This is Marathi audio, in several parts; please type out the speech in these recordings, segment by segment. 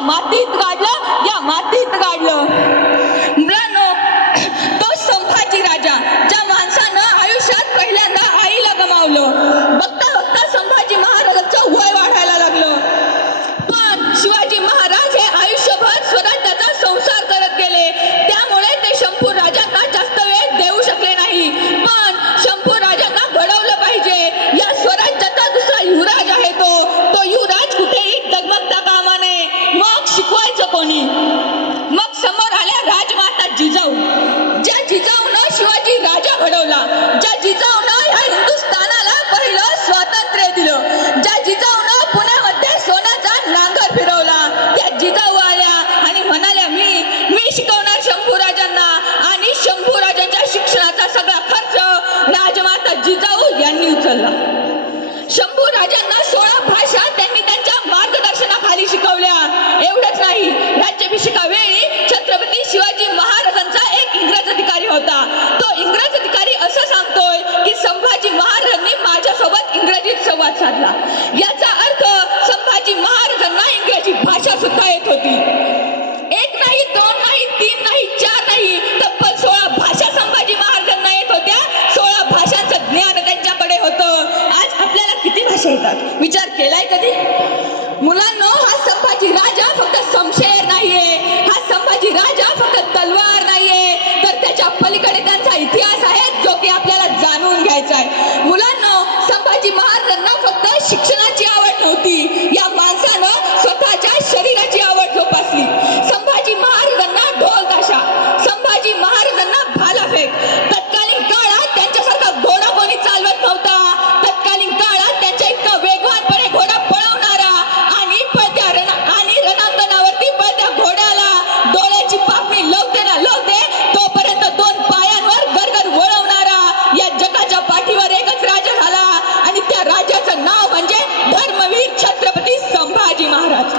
मातीत गाडलं, या मातीत गाडलं. मुलांनो, तो संभाजी राजा ज्या माणसानं आयुष्यात पहिल्यांदा आईला गमावलं, बघता बघता संभाजी महाराजांचं वय वाढायला लागलं. पण शिवाजी महाराज हे आयुष्यभर स्वराज्याचा संसार करत गेले, त्यामुळे ते शंभू राजांना जास्त वेळ देऊ शकले नाही. पण शंभू राजांना घडवलं पाहिजे, या स्वराज्याचा दुसरा युवराज आहे तो युवराज कुठेही डगमगता कामा नये. मग शिकवायचं कोणी? मग समोर आल्या राजमाता जिजाऊ. ज्या जिजाऊनं शिवाजी राजा घडवला, ज्या जिजाऊनं या हिंदुस्थानाला पहिलं स्वातंत्र्य दिलं, ज्या जिजाऊनं पुण्यामध्ये सोन्याचा नांगर फिरवला, त्या जिजाऊ आल्या आणि म्हणाल्या मी शिकवणार शंभूराजांना. आणि शंभूराजांच्या शिक्षणाचा सगळा खर्च राजमाता जिजाऊ यांनी उचलला. शंभूराजांना 16 भाषा त्यांनी त्यांच्या मार्गदर्शनाखाली शिकवल्या. एवढंच नाही, राज्याभिषेकावेळी छत्रपती शिवाजी महाराजांचा एक इंग्रज अधिकारी होता. तो इंग्रज अधिकारी असं सांगतोय की संभाजी महाराजांनी माझ्यासोबत इंग्रजीत संवाद साधला. याचा अर्थ संभाजी महाराजांना इंग्रजी भाषा सुद्धा येत होती. एक नाही, दोन नाही, तीन नाही, चार नाही, तब्बल 16 भाषा संभाजी महाराजांना येत होत्या. 16 भाषांचं ज्ञान त्यांच्याकडे होतं. आज आपल्याला किती भाषा येतात? विचार केलाय कधी? मुलांनो, हा संभाजी राजा फक्त शमशेर नाहीये, हा संभाजी राजा फक्त तलवार नाहीये, तर त्याच्या पलीकडे त्यांचा इतिहास आहे जो की आपल्याला जाणून घ्यायचा आहे. मुलांनो, संभाजी महाराजांना फक्त शिक्षणाची आवड नव्हती, या माणसानं स्वतःच्या शरीराची आवड जोपासली. संभाजी महाराजांना ढोल ताशा, संभाजी महाराजांना भालाफेक. तत्कालीन काळात त्यांच्यासारखा घोडा कोणी चालवत नव्हता. तत्कालीन काळात त्यांच्या इतका वेगवानपणे घोडा पळवणारा आणि रणांगणावरती पळत्या घोड्याला डोळ्याची पापणी लवते ना लवते तोपर्यंत 2 पायांवर गरगर वळवणारा या जगाच्या पाठीवर एकच राजा झाला, आणि त्या राजाचं नाव म्हणजे धर्मवीर छत्रपती संभाजी महाराज.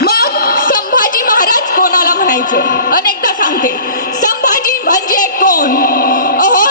मग संभाजी महाराज कोणाला म्हणायचं? अनेकदा सांगते, संभाजी म्हणजे कोण? अहो,